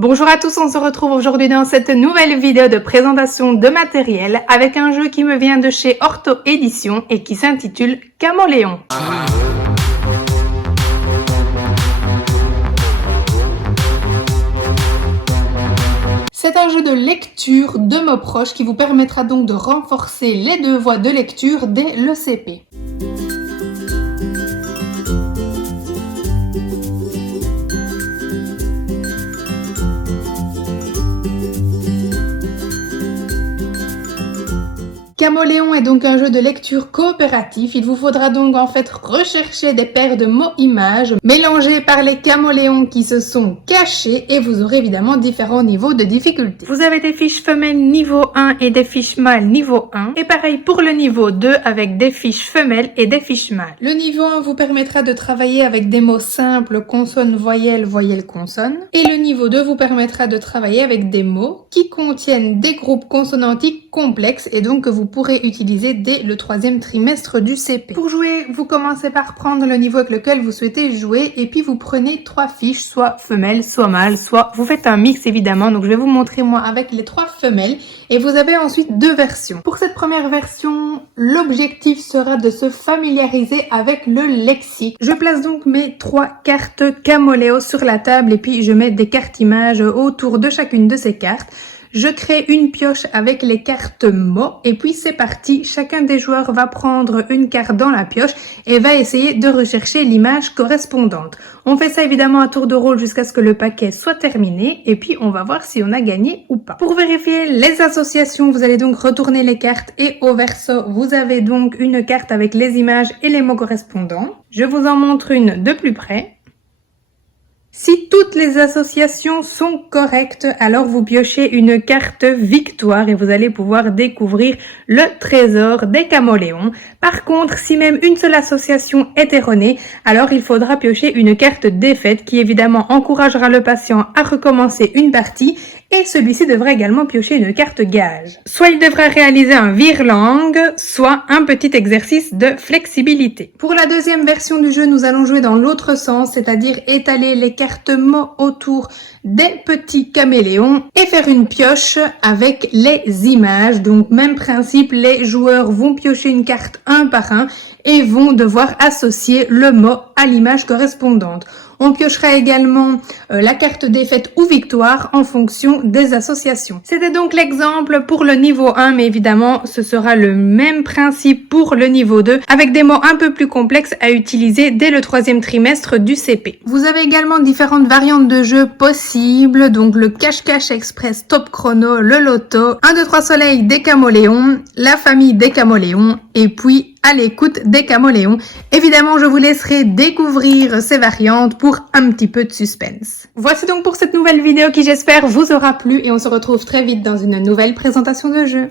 Bonjour à tous, on se retrouve aujourd'hui dans cette nouvelle vidéo de présentation de matériel avec un jeu qui me vient de chez Orto Édition et qui s'intitule Camoléon. C'est un jeu de lecture de mots proches qui vous permettra donc de renforcer les devoirs de lecture dès le CP. Camoléon est donc un jeu de lecture coopératif. Il vous faudra donc en fait rechercher des paires de mots-images mélangés par les camoléons qui se sont cachés et vous aurez évidemment différents niveaux de difficulté. Vous avez des fiches femelles niveau 1 et des fiches mâles niveau 1 et pareil pour le niveau 2 avec des fiches femelles et des fiches mâles. Le niveau 1 vous permettra de travailler avec des mots simples, consonnes, voyelles, voyelles, consonnes et le niveau 2 vous permettra de travailler avec des mots qui contiennent des groupes consonantiques complexes et donc que vous pourrez utiliser dès le 3e trimestre du CP. Pour jouer, vous commencez par prendre le niveau avec lequel vous souhaitez jouer et puis vous prenez 3 fiches, soit femelles, soit mâles, soit vous faites un mix évidemment. Donc je vais vous montrer moi avec les 3 femelles et vous avez ensuite 2 versions. Pour cette première version, l'objectif sera de se familiariser avec le lexique. Je place donc mes 3 cartes Camoléon sur la table et puis je mets des cartes images autour de chacune de ces cartes. Je crée une pioche avec les cartes mots et puis c'est parti. Chacun des joueurs va prendre une carte dans la pioche et va essayer de rechercher l'image correspondante. On fait ça évidemment à tour de rôle jusqu'à ce que le paquet soit terminé et puis on va voir si on a gagné ou pas. Pour vérifier les associations, vous allez donc retourner les cartes et au verso, vous avez donc une carte avec les images et les mots correspondants. Je vous en montre une de plus près. Si toutes les associations sont correctes, alors vous piochez une carte victoire et vous allez pouvoir découvrir le trésor des camoléons. Par contre, si même une seule association est erronée, alors il faudra piocher une carte défaite qui évidemment encouragera le patient à recommencer une partie et celui-ci devra également piocher une carte gage. Soit il devra réaliser un vire-langue, soit un petit exercice de flexibilité. Pour la deuxième version du jeu, nous allons jouer dans l'autre sens, c'est-à-dire étaler les cartes mots autour des petits caméléons et faire une pioche avec les images. Donc même principe, les joueurs vont piocher une carte un par un et vont devoir associer le mot à l'image correspondante. On piochera également la carte défaite ou victoire en fonction des associations. C'était donc l'exemple pour le niveau 1, mais évidemment, ce sera le même principe pour le niveau 2, avec des mots un peu plus complexes à utiliser dès le 3e trimestre du CP. Vous avez également différentes variantes de jeu possibles, donc le cache-cache express top chrono, le loto, 1, 2, 3 soleil des camoléons, la famille des camoléons, et puis à l'écoute des camoléons. Évidemment, je vous laisserai découvrir ces variantes pour un petit peu de suspense. Voici donc pour cette nouvelle vidéo qui j'espère vous aura plu et on se retrouve très vite dans une nouvelle présentation de jeu.